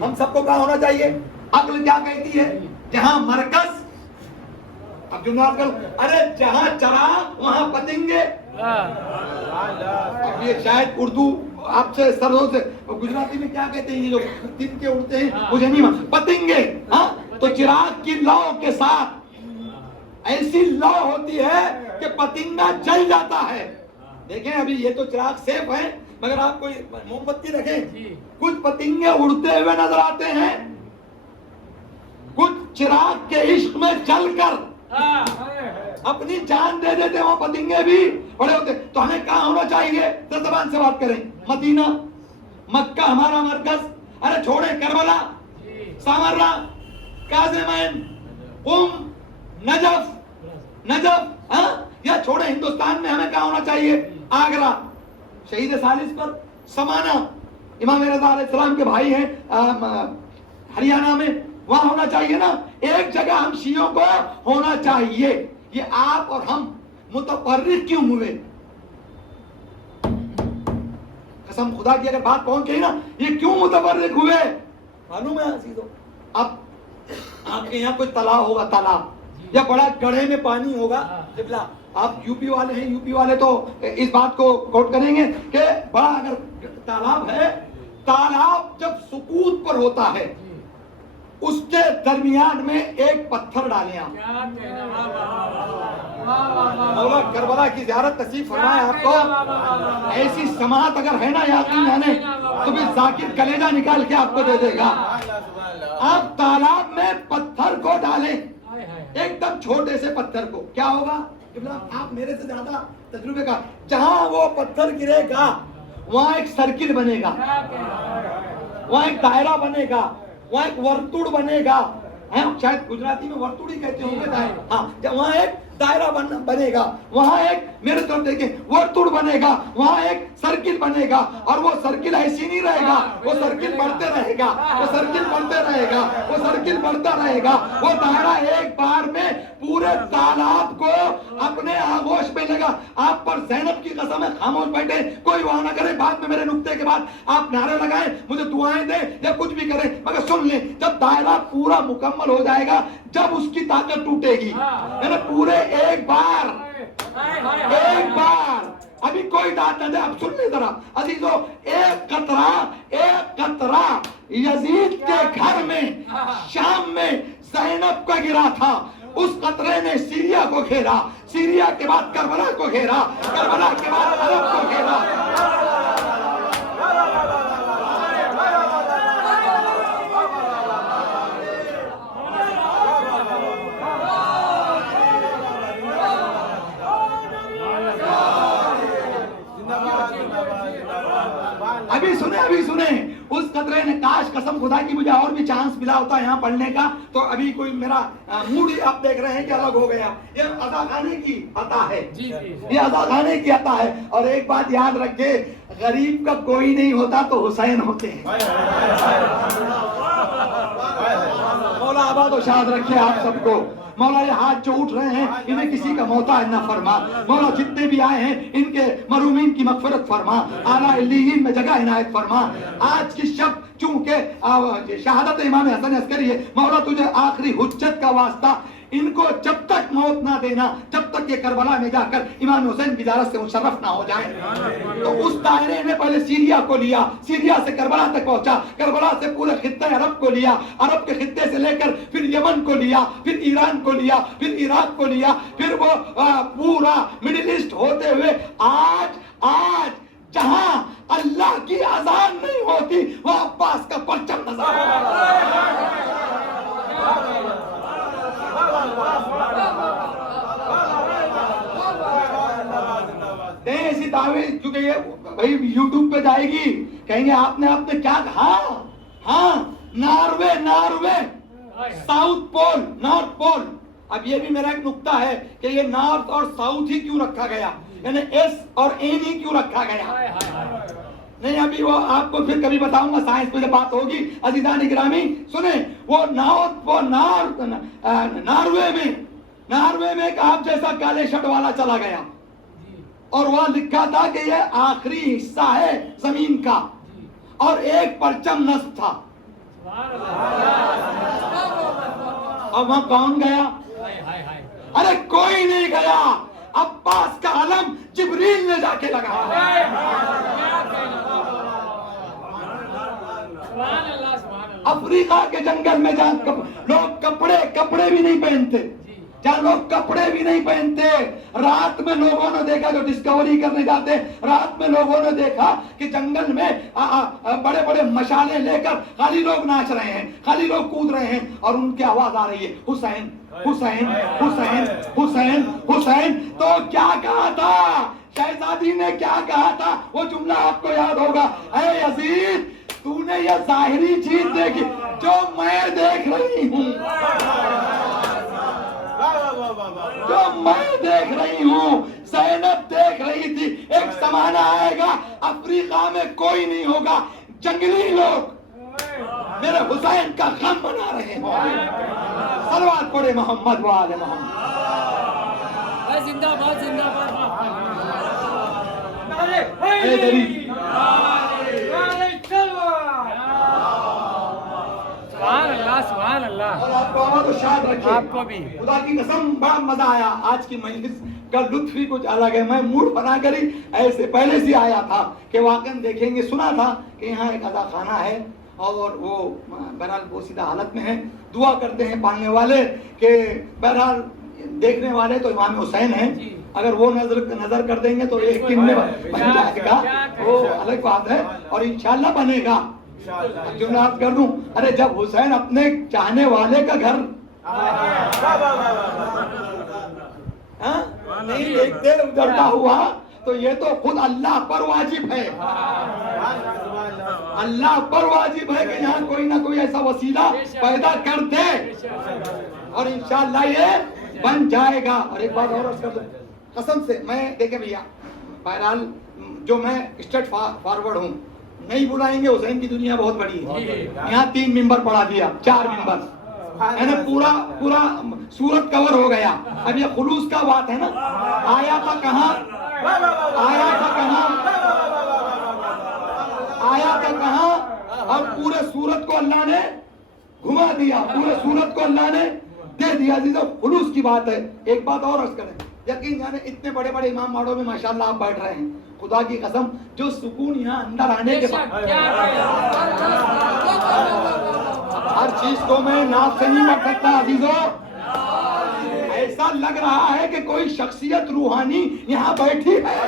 ہم سب کو کہاں ہونا چاہیے؟ عقل کیا کہتی ہے؟ جہاں مرکز، اب جو ارے جہاں چراغ وہاں پتنگے. اب یہ شاید اردو آپ سے سروں سے، گجراتی میں کیا کہتے ہیں یہ لوگ تن کے اڑتے ہیں مجھے نہیں پتنگے. ہاں تو چراغ کی لو کے ساتھ ایسی لو ہوتی ہے کہ پتنگا جل جاتا ہے. دیکھیں ابھی یہ تو چراغ سیف ہے، مگر آپ کوئی موم بتی رکھیں، کچھ پتنگے اڑتے ہوئے نظر آتے ہیں، کچھ چراغ کے عشق میں جل کر اپنی جان دے دیتے. وہ پتنگے بھی بڑے ہوتے. تو ہمیں کہاں ہونا چاہیے؟ زبان سے بات کریں. مدینہ، مکہ ہمارا مرکز. ارے چھوڑیں کربلا، سامرا، قازمین، قم، نجف، ہاں یا چھوڑیں ہندوستان میں ہمیں کہاں ہونا چاہیے؟ آگرہ شہید ثالث پر، سمانا امام رضا علیہ السلام کے بھائی ہیں ہریانہ میں، وہاں ہونا چاہیے نا. ایک جگہ ہم شیعوں کو ہونا چاہیے. یہ آپ اور ہم متفرق کیوں ہوئے؟ قسم خدا کی اگر بات پہنچ گئی نا، یہ کیوں متفرق ہوئے معلوم ہے عزیزو؟ اب آپ کے یہاں کوئی تالاب ہوگا، تالاب یا بڑا گڑھے میں پانی ہوگا. قبلہ آپ یو پی والے ہیں، یو پی والے تو اس بات کو کوٹ کریں گے کہ بڑا اگر تالاب ہے، تالاب جب سکوت پر ہوتا ہے اس کے درمیان میں ایک پتھر ڈالیں آپ. مولا کربلا کی زیارت نصیب فرمائے آپ کو. ایسی سماعت اگر ہے نا یقین جانے تو پھر ذاکر کلیجہ نکال کے آپ کو دے دے گا. آپ تالاب میں پتھر کو ڈالیں، ایک دم چھوٹے سے پتھر کو، کیا ہوگا؟ آپ میرے سے زیادہ تجربے کا. جہاں وہ پتھر گرے گا وہاں ایک سرکل بنے گا، وہاں ایک دائرہ بنے گا، وہاں ایک ورتوڑ بنے گا. شاید گجراتی میں ورتوڑ ہی کہتے ہوں گے. ہاں وہاں ایک دائرہ بنے گا، وہاں ایک میرے طرف دیکھیں ورتوڑ بنے گا، وہاں ایک سرکل بنے گا. اور وہ سرکل ایسی نہیں رہے گا، وہ سرکل بڑھتے رہے گا، وہ سرکل بڑھتے رہے گا، وہ سرکل بڑھتا رہے گا. وہ دائرہ ایک بار میں پورے تالاب کو اپنے آغوش میں لے گا. آپ پر زینب کی قسم ہے خاموش بیٹھے، کوئی وہاں نہ کرے. بعد میں میرے نقطے کے بعد آپ نعرے لگائیں، مجھے دعائیں دیں یا کچھ بھی کریں، مگر سن لیں جب دائرہ پورا مکمل ہو جائے گا، جب اس کی طاقت ٹوٹے گی، یعنی پورے ایک بار ابھی کوئی داد نہ دے. اب سن لیں ذرا عزیزو، ایک قطرہ یزید کے گھر میں شام میں زینب کا گرا تھا. اس قطرے نے سیریا کو گھیرا، سیریا کے بعد کربلا کو گھیرا، کربلا کے بعد عرب کو گھیرا. ابھی سنیں اس قطرے نے، کاش قسم خدا کی مجھے اور بھی چانس ملا ہوتا یہاں پڑھنے کا تو ابھی کوئی میرا موڈ ہی آپ دیکھ رہے ہیں کہ الگ ہو گیا. یہ عطا خانے کی عطا ہے، یہ عطا خانے کی عطا ہے. اور ایک بات یاد رکھے، غریب کا کوئی نہیں ہوتا تو حسین ہوتے ہیں. مولا آباد و شاد رکھے آپ سب کو. مولا یہ ہاتھ جو اٹھ رہے ہیں انہیں کسی کا محتاج نہ فرما. مولا جتنے بھی آئے ہیں ان کے مرحومین کی مغفرت فرما، اعلیٰ علیین میں جگہ عنایت فرما. آج کی شب چونکہ شہادت امام حسن عسکری ہے، مولا تجھے آخری حجت کا واسطہ ان کو جب تک موت نہ دینا جب تک یہ کربلا میں جا کر امام حسین کی زیارت سے مشرف نہ ہو جائے. تو اس دائرے نے پہلے سیریا کو لیا، سیریا سے کربلا تک پہنچا، کربلا سے پورے خطہ عرب کو لیا، عرب کے خطے سے لے کر پھر یمن کو لیا، پھر ایران کو لیا، پھر عراق کو لیا، پھر وہ پورا مڈل ایسٹ ہوتے ہوئے آج جہاں اللہ کی اذان نہیں ہوتی وہاں عباس کا پرچم نظر ایسی دعوی، کیونکہ یہ بھائی یوٹیوب پہ جائے گی، کہیں گے آپ نے کیا کہا. ہاں ناروے ساؤتھ پول، نارتھ پول. اب یہ بھی میرا ایک نقطہ ہے کہ یہ نارتھ اور ساؤتھ ہی کیوں رکھا گیا، یعنی ایس اور این ہی کیوں رکھا گیا. نہیں ابھی وہ آپ کو پھر کبھی بتاؤں گا، سائنس پہ جب بات ہوگی. عزیزان گرامی سنیں، وہ ناروے میں ایک آپ جیسا کالے شرٹ والا چلا گیا اور وہاں لکھا تھا کہ یہ آخری حصہ ہے زمین کا، اور ایک پرچم نصب تھا. اور وہاں کون گیا؟ ارے کوئی نہیں گیا، عباس کا علم جبریل نے جا کے لگایا۔ افریقہ کے جنگل میں جہاں لوگ کپڑے بھی نہیں پہنتے، جہاں لوگ کپڑے بھی نہیں پہنتے، رات میں لوگوں نے دیکھا جو ڈسکوری کرنے جاتے، رات میں لوگوں نے دیکھا کہ جنگل میں بڑے بڑے مشالیں لے کر خالی لوگ ناچ رہے ہیں، خالی لوگ کود رہے ہیں، اور ان کی آواز آ رہی ہے حسین حسین حسین حسین حسین۔ تو کیا کہا تھا شہزادی نے، کیا کہا تھا؟ وہ جملہ آپ کو یاد ہوگا، اے عزیز تو نے یہ ظاہری چیز دیکھی جو میں دیکھ رہی ہوں، جو میں دیکھ رہی ہوں، زینب دیکھ رہی تھی۔ ایک زمانہ آئے گا افریقہ میں کوئی نہیں ہوگا، جنگلی لوگ میرے حسین کا غم منا رہے ہیں۔ صلوات پڑھے محمد و آل محمد۔ زندہ باد زندہ باد۔ اے دری سبحان اللہ سبحان اللہ۔ اور آپ کو آمد و شاد رکھے۔ آپ کو بھی خدا کی قسم بڑا مزہ آیا، آج کی مجلس کا لطف ہی کچھ الگ ہے۔ میں موڈ بنا کر ہی ایسے پہلے سے آیا تھا کہ واقعا دیکھیں گے، سنا تھا کہ یہاں ایک عزا خانہ ہے اور وہ بہرحال بوسیدہ حالت میں ہے۔ دعا کرتے ہیں پالنے والے کہ بہرحال دیکھنے والے تو امام حسین ہیں، اگر وہ نظر کر دیں گے تو ایک دن میں بن جائے گا، وہ الگ بات ہے، اور انشاءاللہ بنے گا۔ جملات کر دوں، ارے جب حسین اپنے چاہنے والے کا گھر نہیں دیکھتے اجڑتا ہوا تو یہ تو خود اللہ پر واجب ہے، اللہ پر واجب ہے کہ یہاں کوئی نہ کوئی ایسا وسیلہ پیدا کر دے، اور انشاءاللہ یہ بن جائے گا۔ اور ایک بات اور عرض کر دوں، قسم سے میں دیکھیں بھیا، بہرحال جو میں اسٹیٹ فارورڈ ہوں، نہیں بلائیں گے، حسین کی دنیا بہت بڑی ہے، یہاں 3 ممبر پڑھا دیا، 4 ممبر، یعنی پورا سورت کور ہو گیا۔ اب یہ خلوص کا بات ہے نا، آیا تھا کہاں، آیا تھا کہاں، آیا تھا کہاں، اور پورے سورت کو اللہ نے گھما دیا، پورے سورت کو اللہ نے دے دیا۔ عزیزو خلوص کی بات ہے۔ ایک بات اور عرض کریں، یقین جانے اتنے بڑے بڑے امام باڑوں میں ماشاءاللہ آپ بیٹھ رہے ہیں، خدا کی قسم جو سکون یہاں اندر آنے کے بعد، ہر چیز کو میں ناف سے نہیں پڑھ سکتا عزیزو، ایسا لگ رہا ہے کہ کوئی شخصیت روحانی یہاں بیٹھی ہے،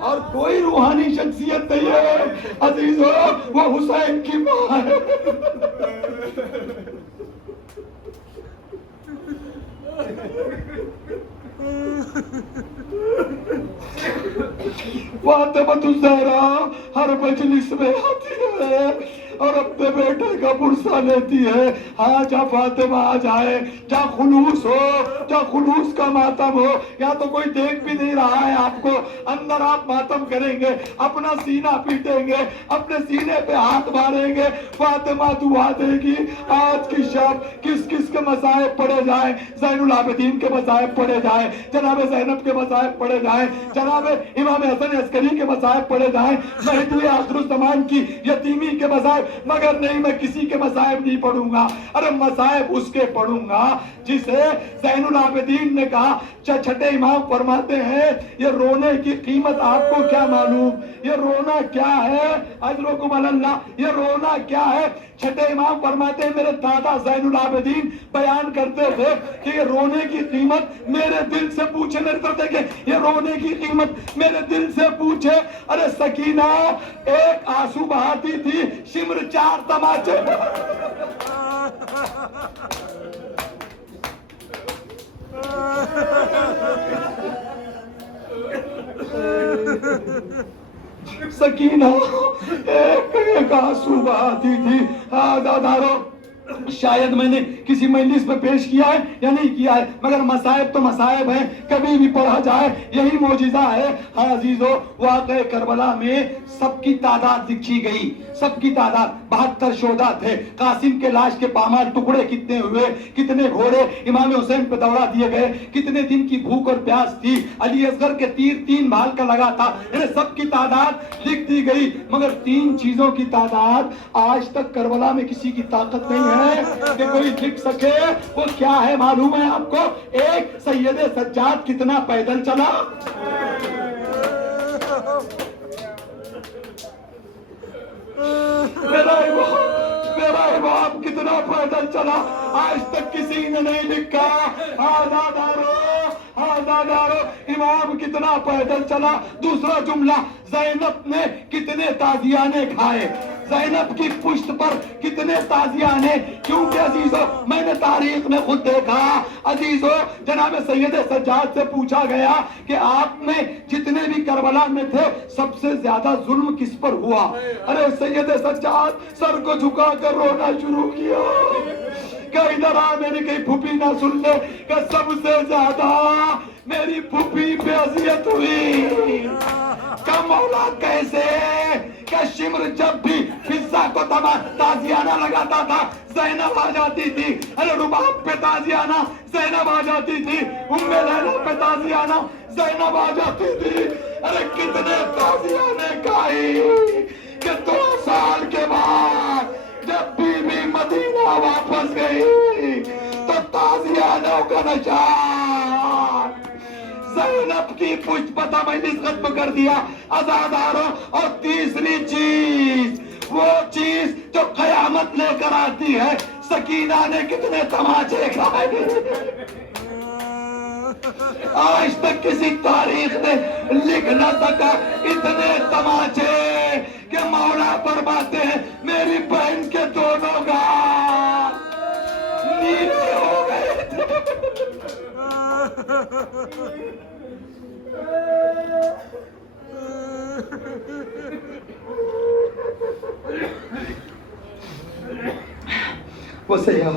اور کوئی روحانی شخصیت نہیں ہے عزیزو، وہ حسین کی ماں ہے۔ فاطمہ الزہرا ہر مجلس میں آتی ہے اور اپنے بیٹے کا پرسہ لیتی ہے، ہاں جا فاطمہ آ جائے، جا خلوص ہو، جا خلوص کا ماتم ہو، یا تو کوئی دیکھ بھی نہیں رہا ہے آپ کو، اندر آپ ماتم کریں گے، اپنا سینہ پیٹیں گے، اپنے سینے پہ ہاتھ ماریں گے۔ فاطمہ دعا دے گی آج کی شب کس کس کے مصائب پڑے جائیں، زین العابدین کے مصائب پڑے جائیں، جناب زینب کے مصائب پڑے جائیں، جناب امام حسن عسکری کے مصائب پڑے جائیں، مہدی آخر الزمان کی یتیمی کے مصائب، مگر نہیں میں کسی کے مصائب نہیں پڑھوں گا، ارے مصائب اس کے پڑھوں گا جسے زین العابدین نے کہا۔ چھٹے امام فرماتے ہیں یہ رونے کی قیمت آپ کو کیا معلوم، یہ رونا کیا ہے، اجرکم اللہ، یہ رونا کیا ہے۔ چھٹے امام فرماتے ہیں میرے دادا زین العابدین بیان کرتے تھے کہ یہ رونے کی قیمت میرے دل سے پوچھے، میری طرف دیکھیں، یہ رونے کی قیمت میرے دل سے پوچھے۔ ارے سکینہ ایک آنسو بہاتی تھی، شمر 4 تماچے۔ سکینہ ایک آنسو بہاتی تھی، دادارو شاید میں نے کسی مجلس میں پیش کیا ہے یا نہیں کیا ہے، مگر مصائب تو مصائب ہیں، کبھی بھی پڑھا جائے یہی معجزہ ہے۔ ہاں عزیزو، واقعہ کربلا میں سب کی تعداد لکھی گئی، سب کی تعداد 72 شہداء تھے۔ قاسم کے لاش کے پامال ٹکڑے کتنے ہوئے، کتنے گھوڑے امام حسین پہ دوڑا دیے گئے، کتنے دن کی بھوک اور پیاس تھی، علی اصغر کے تیر 3 بھال کا لگا تھا، انہیں سب کی تعداد لکھ دی گئی، مگر 3 چیزوں کی تعداد آج تک کربلا میں کسی کی طاقت نہیں ہے کہ کوئی لکھ سکے۔ وہ کیا ہے معلوم ہے آپ کو؟ ایک، سید سجاد کتنا پیدل چلا، میرا امام کتنا پیدل چلا، آج تک کسی نے نہیں لکھا۔ آزادارو، امام کتنا پیدل چلا۔ دوسرا جملہ، زینب نے کتنے تازیانے کھائے، زینب کی پشت پر کتنے تازیانے، کیونکہ عزیزو میں نے تاریخ میں خود دیکھا، عزیزو جناب سید سجاد سے پوچھا گیا کہ آپ میں جتنے بھی کربلا میں تھے سب سے زیادہ ظلم کس پر ہوا؟ ارے سید سجاد سر کو جھکا کر رونا شروع کیا کہ ادھر آ، میری کہیں پھوپھی نہ سن لے کہ سب سے زیادہ میری پھوپھی پہ اذیت ہوئی کہ مولا کیسے، کہ شمر جب بھی فضا کو تازیانہ لگاتا تھا زینب آ جاتی تھی، ارے رباب پہ تازیانہ زینب آ جاتی تھی، ام لیلا پہ تازیانہ زینب آ جاتی تھی، ارے کتنے تازیانے کھائی کہ 2 سال کے بعد جب بی بی مدینہ واپس گئی تو تازیانوں کا نشان زینب کی پشت پتہ مجلس ختم کر دیا۔ عزاداروں، اور تیسری چیز، وہ چیز جو قیامت لے کر آتی ہے، سکینہ نے کتنے تماچے کھائے، آج تک کسی تاریخ نے لکھ نہ سکا اتنے تماچے کہ مولا فرماتے ہیں میری بہن کے دونوں گال نیلے ہو گئے۔ وہ سیاح